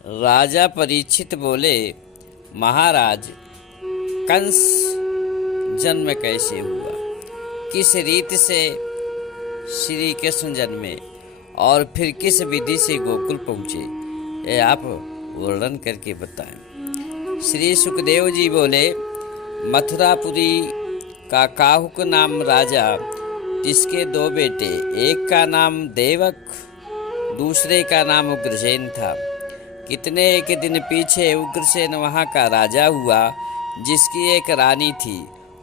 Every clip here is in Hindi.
राजा परीक्षित बोले, महाराज, कंस जन्म कैसे हुआ, किस रीत से श्री कृष्ण जन्मे और फिर किस विधि से गोकुल पहुँचे, यह आप वर्णन करके बताएं। श्री सुखदेव जी बोले, मथुरापुरी का काहुक नाम राजा, जिसके दो बेटे, एक का नाम देवक, दूसरे का नाम उग्रसेन था। कितने एक दिन पीछे उग्रसेन वहाँ का राजा हुआ, जिसकी एक रानी थी,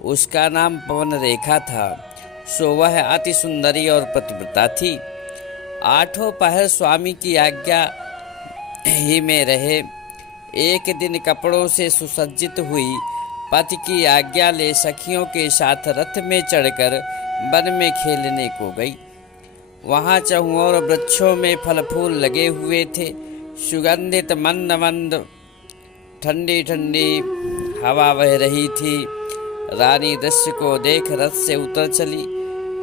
उसका नाम पवन रेखा था। सो वह अति सुंदरी और पतिव्रता थी। आठों पहर स्वामी की आज्ञा ही में रहे। एक दिन कपड़ों से सुसज्जित हुई पति की आज्ञा ले सखियों के साथ रथ में चढ़कर वन में खेलने को गई। वहाँ चहुओर वृक्षों में फल फूल लगे हुए थे। सुगंधित मंद मंद ठंडी ठंडी हवा बह रही थी। रानी दृश्य को देख रथ से उतर चली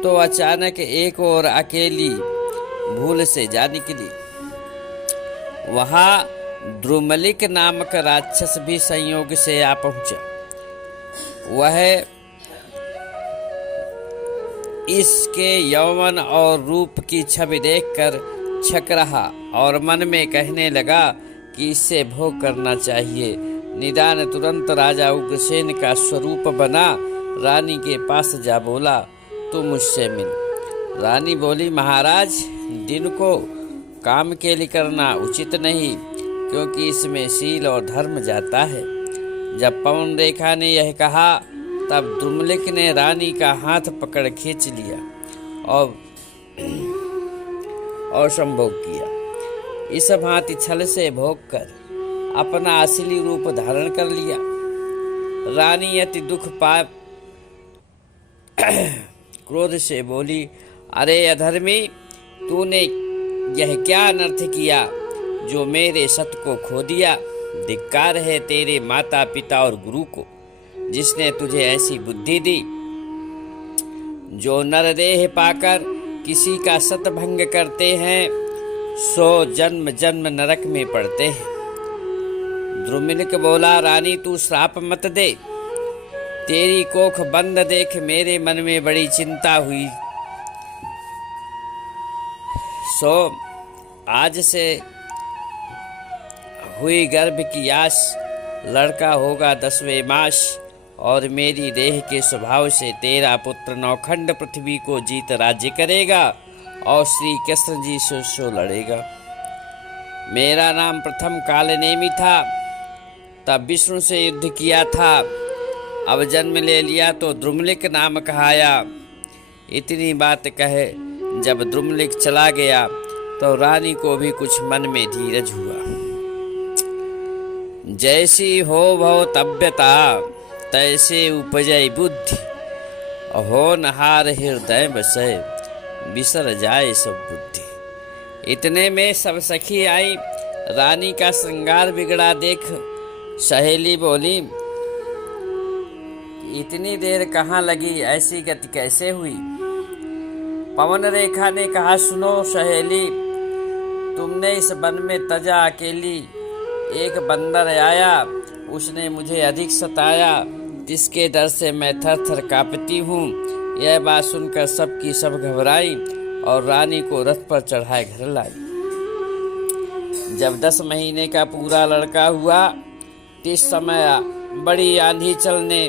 तो अचानक एक और अकेली भूल से जा निकली। वहाँ द्रुमलिक नामक राक्षस भी संयोग से आ पहुंचा। वह इसके यौवन और रूप की छवि देखकर छक रहा और मन में कहने लगा कि इससे भोग करना चाहिए। निदान तुरंत राजा उग्रसेन का स्वरूप बना रानी के पास जा बोला, तू मुझसे मिल। रानी बोली, महाराज, दिन को काम के लिए करना उचित नहीं, क्योंकि इसमें शील और धर्म जाता है। जब पवन रेखा ने यह कहा तब द्रुमलिक ने रानी का हाथ पकड़ खींच लिया और संभोग किया। इस भांति छल से भोग कर अपना असली रूप धारण कर लिया। रानी अति दुख पा क्रोध से बोली, अरे अधर्मी, तूने यह क्या अनर्थ किया जो मेरे सत को खो दिया। धिक्कार है तेरे माता पिता और गुरु को, जिसने तुझे ऐसी बुद्धि दी। जो नरदेह पाकर किसी का सत भंग करते हैं, सो जन्म जन्म नरक में पड़ते हैं। द्रुमलिक बोला, रानी, तू श्राप मत दे। तेरी कोख बंद देख मेरे मन में बड़ी चिंता हुई। सो आज से हुई गर्भ की आस, लड़का होगा 10वें मास और मेरी देह के स्वभाव से तेरा पुत्र नौखंड पृथ्वी को जीत राज्य करेगा और श्री कृष्ण जी से लड़ेगा। मेरा नाम प्रथम कालनेमी था, तब विष्णु से युद्ध किया था। अब जन्म ले लिया तो द्रुमलिक नाम कहाया। इतनी बात कहे जब द्रुमलिक चला गया तो रानी को भी कुछ मन में धीरज हुआ। जैसी हो भव तब्यता, तैसे उपजय बुद्धि। होनहार हृदय बसे, बिसर जाए सब बुद्धि। इतने में सब सखी आई। रानी का श्रृंगार बिगड़ा देख सहेली बोली, इतनी देर कहाँ लगी, ऐसी गति कैसे हुई। पवन रेखा ने कहा, सुनो सहेली, तुमने इस वन में तजा अकेली। एक बंदर आया, उसने मुझे अधिक सताया, जिसके डर से मैं थर थर कांपती हूँ। यह बात सुनकर सबकी सब घबराई और रानी को रथ पर चढ़ाए घर लाई। जब 10 महीने का पूरा लड़का हुआ, इस समय बड़ी आंधी चलने,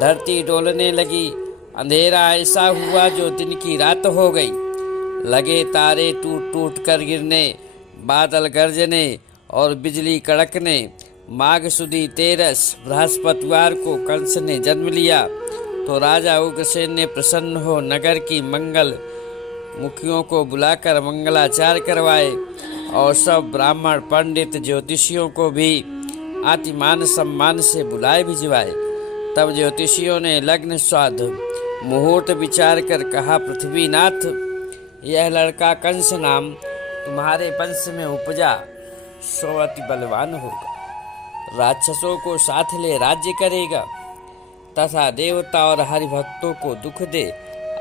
धरती डोलने लगी। अंधेरा ऐसा हुआ जो दिन की रात हो गई। लगे तारे टूट टूट कर गिरने, बादल गरजने और बिजली कड़कने। माघ सुदी 13 बृहस्पतिवार को कंस ने जन्म लिया तो राजा उग्रसेन ने प्रसन्न हो नगर की मंगल मुखियों को बुलाकर मंगलाचार करवाए और सब ब्राह्मण पंडित ज्योतिषियों को भी अति मान सम्मान से बुलाए भिजवाए। तब ज्योतिषियों ने लग्न स्वाद मुहूर्त विचार कर कहा, पृथ्वीनाथ, यह लड़का कंस नाम तुम्हारे वंश में उपजा, सो अति बलवान होगा, राक्षसों को साथ ले राज्य करेगा तथा देवता और हरिभक्तों को दुख दे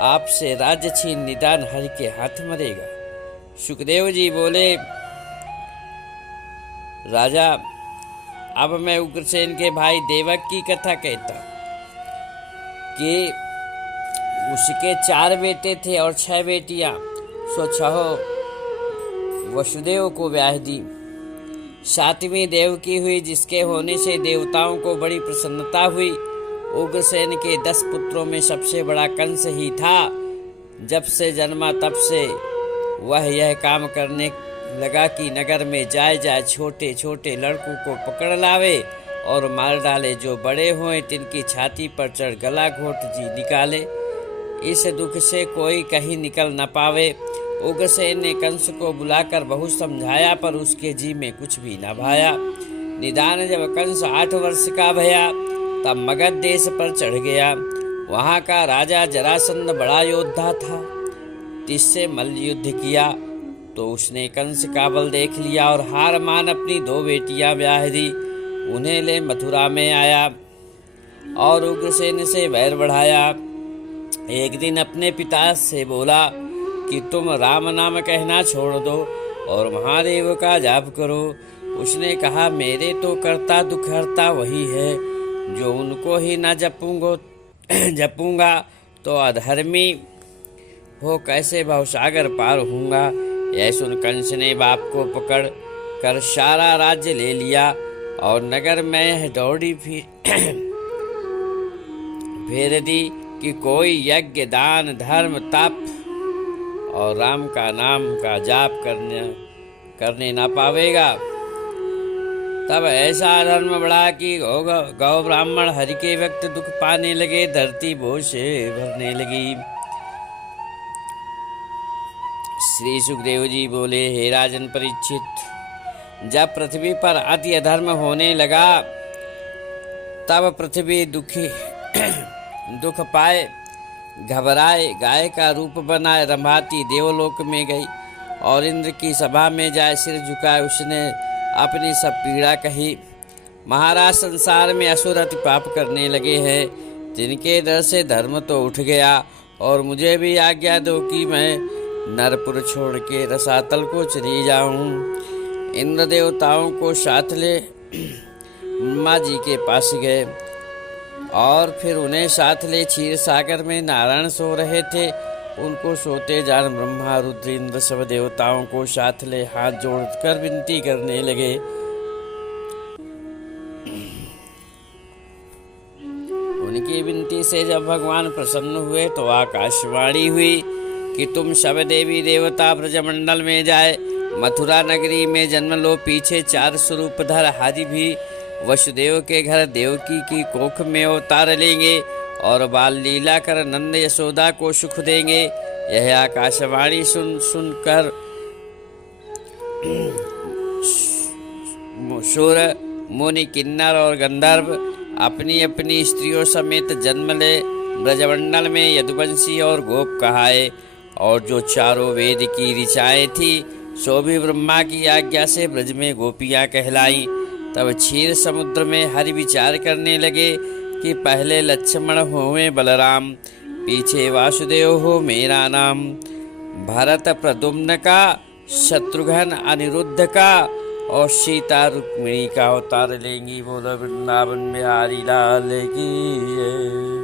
आपसे राज्य छीन निदान हरि के हाथ मरेगा। सुखदेव जी बोले, राजा, अब मैं उग्रसेन के भाई देवक की कथा कहता कि उसके 4 बेटे थे और 6 बेटियां। सो 6 वसुदेव को ब्याह दी। 7वीं देवकी हुई, जिसके होने से देवताओं को बड़ी प्रसन्नता हुई। उग्रसेन के 10 पुत्रों में सबसे बड़ा कंस ही था। जब से जन्मा तब से वह यह काम करने लगा कि नगर में जाए छोटे छोटे लड़कों को पकड़ लावे और मार डाले। जो बड़े हुए तिनकी छाती पर चढ़ गला घोट जी निकाले। इस दुख से कोई कहीं निकल न पावे। उग्रसेन ने कंस को बुलाकर बहुत समझाया, पर उसके जी में कुछ भी न भाया। निदान जब कंस 8 वर्ष का भया, तब मगध देश पर चढ़ गया। वहाँ का राजा जरासंध बड़ा योद्धा था। तिससे मल्ल युद्ध किया तो उसने कंस का बल देख लिया और हार मान अपनी 2 बेटियां ब्याह दी। उन्हें ले मथुरा में आया और उग्रसेन से वैर बढ़ाया। एक दिन अपने पिता से बोला कि तुम राम नाम कहना छोड़ दो और महादेव का जाप करो। उसने कहा, मेरे तो कर्ता दुखहर्ता वही है, जो उनको ही न जपूंगा तो अधर्मी हो कैसे भवसागर पार होऊंगा। यह सुन कंस ने बाप को पकड़ कर सारा राज्य ले लिया और नगर में दौड़ी फेर दी कि कोई यज्ञ दान धर्म तप और राम का नाम का जाप करने ना पावेगा। तब ऐसा धर्म बढ़ा कि गौ ब्राह्मण हरि के वक्त दुख पाने लगे, धरती बोझ से भरने लगी। श्री सुखदेव जी बोले, हे राजन परीक्षित, जब पृथ्वी पर अति अधर्म होने लगा तब पृथ्वी दुख पाए घबराए गाय का रूप बनाए रंभाती देवलोक में गई और इंद्र की सभा में जाए सिर झुकाए उसने अपनी सब पीड़ा कही। महाराज, संसार में असुर अति पाप करने लगे हैं, जिनके डर से धर्म तो उठ गया और मुझे भी आज्ञा दो कि मैं नरपुर छोड़ के रसातल को चली जाऊं। इंद्र देवताओं को साथ ले ब्रह्मा जी के पास गए और फिर उन्हें साथ ले क्षीर सागर में नारायण सो रहे थे। उनको सोते जान ब्रह्मा रुद्र इंद्र सब देवताओं को साथ ले हाथ जोड़कर विनती करने लगे। उनकी विनती से जब भगवान प्रसन्न हुए तो आकाशवाणी हुई कि तुम सब देवी देवता ब्रजमंडल में जाए, मथुरा नगरी में जन्म लो। पीछे 4 स्वरूपधर हरि भी वसुदेव के घर देवकी की कोख में अवतार लेंगे और बाल लीला कर नंद यशोदा को सुख देंगे। यह आकाशवाणी सुनकर सुर मुनि किन्नर और गंधर्व अपनी अपनी स्त्रियों समेत जन्म ले ब्रजमंडल में यदुवंशी और गोप कहाए। और जो चारों वेद की ऋचाएं थी सो भी ब्रह्मा की आज्ञा से ब्रज में गोपियां कहलाई। तब क्षीर समुद्र में हरि विचार करने लगे कि पहले लक्ष्मण होवे बलराम, पीछे वासुदेव हो मेरा नाम। भरत प्रद्युम्न का, शत्रुघ्न अनिरुद्ध का और सीता रुक्मिणी का अवतार लेंगी। बोलो वृंदावन बिहारी लाल की।